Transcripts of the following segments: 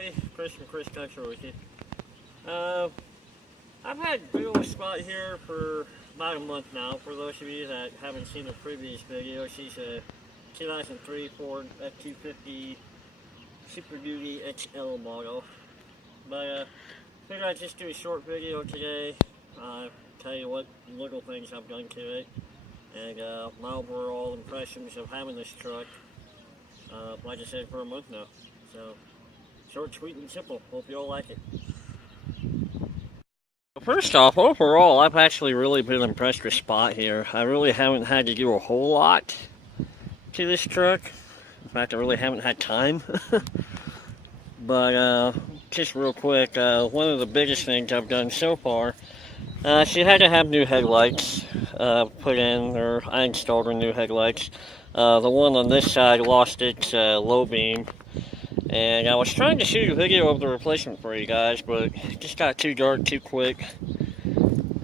everybody, Chris from Chris Country with you. I've had Bill Spot here for about a month now. For those of you that haven't seen the previous video, she's a 2003 Ford F250 SuperDuty XL model. But figured I'd just do a short video today, tell you what little things I've done to it, and my overall impressions of having this truck, like I said, for a month now. So, short, sweet, and simple. Hope you all like it. First off, overall, I've actually really been impressed with Spot here. I really haven't had to do a whole lot to this truck. In fact, I really haven't had time. But, just real quick, one of the biggest things I've done so far, she had to have new headlights put in, or I installed her new headlights. The one on this side lost its low beam. And I was trying to shoot a video of the replacement for you guys, but it just got too dark too quick.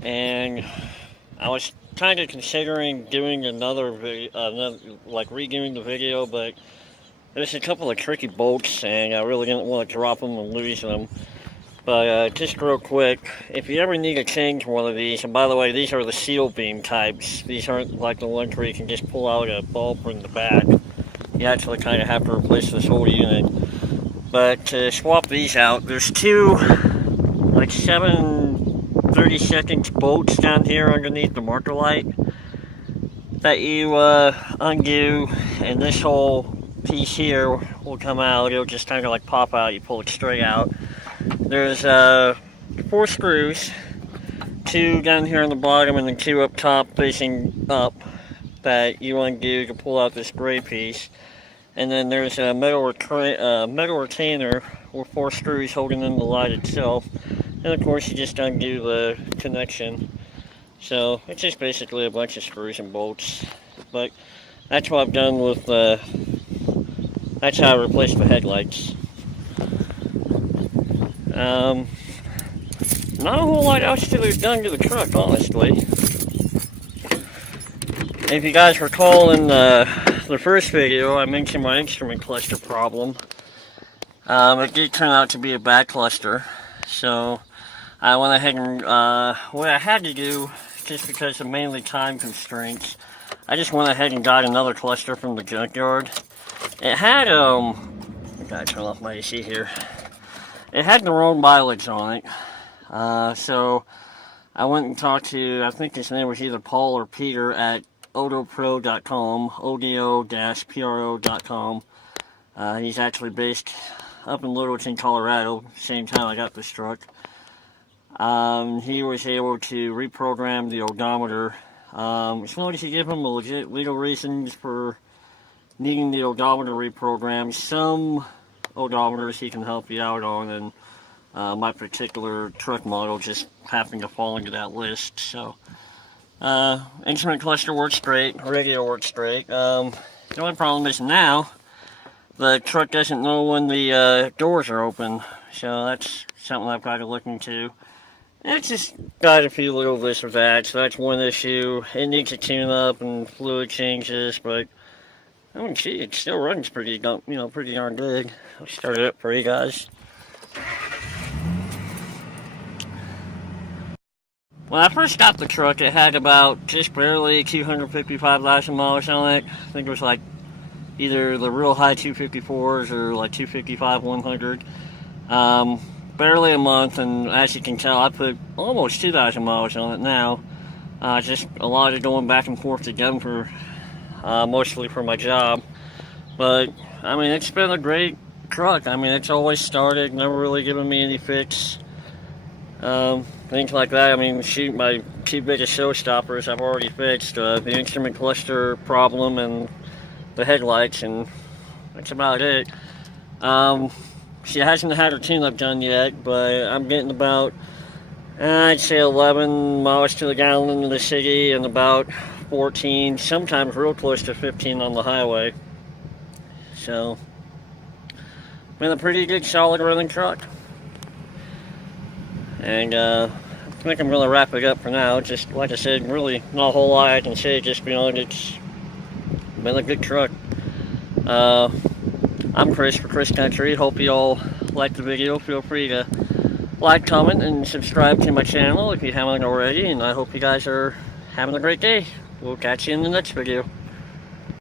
And I was kind of considering doing another video, like redoing the video, but there's a couple of tricky bolts, and I really didn't want to drop them and lose them. But just real quick, if you ever need to change one of these, and by the way, these are the seal beam types. These aren't like the ones where you can just pull out a bulb from the back. You actually kind of have to replace this whole unit. But to swap these out, there's two like 7/32 bolts down here underneath the marker light that you undo, and this whole piece here will come out. It'll just kind of like pop out. You pull it straight out. There's 4 screws, 2 down here on the bottom and then 2 up top facing up that you undo to pull out this gray piece. And then there's a metal retainer with 4 screws holding in the light itself. And of course you just undo the connection. So it's just basically a bunch of screws and bolts. But that's what I've done with that's how I replaced the headlights. Not a whole lot else to have done to the truck, honestly. If you guys recall in the first video, I mentioned my instrument cluster problem. It did turn out to be a bad cluster, so I went ahead and what I had to do, just because of mainly time constraints, I just went ahead and got another cluster from the junkyard. It had I gotta turn off my AC here. It had the wrong mileage on it, so I went and talked to, I think his name was either Paul or Peter at odopro.com, odo-pro.com. He's actually based up in Littleton, Colorado, same time I got this truck. He was able to reprogram the odometer. As long as you give him a legit legal reasons for needing the odometer reprogrammed, some odometers he can help you out on, and my particular truck model just happened to fall into that list. So instrument cluster works great, radio works great. The only problem is now the truck doesn't know when the doors are open, so that's something I've got to look into. It's just got a few little this or that, so that's one issue. It needs a tune up and fluid changes, but I mean, gee, it still runs pretty darn good. I'll start it up for you guys. When I first got the truck, it had about just barely 255,000 miles on it. I think it was like either the real high 254s or like 255-100. Barely a month, and as you can tell, I put almost 2,000 miles on it now. Just a lot of going back and forth to Denver, mostly for my job. But I mean, it's been a great truck. I mean, it's always started, never really given me any fix. Things like that. I mean, shoot, my 2 biggest showstoppers I've already fixed. The instrument cluster problem and the headlights, and that's about it. She hasn't had her tune-up done yet, but I'm getting about, I'd say 11 miles to the gallon in the city and about 14, sometimes real close to 15 on the highway. So, been a pretty good, solid running truck. And I think I'm going to wrap it up for now. Just like I said, really not a whole lot I can say just beyond it's been a good truck. I'm Chris for Chris Country. Hope you all liked the video. Feel free to like, comment, and subscribe to my channel if you haven't already. And I hope you guys are having a great day. We'll catch you in the next video.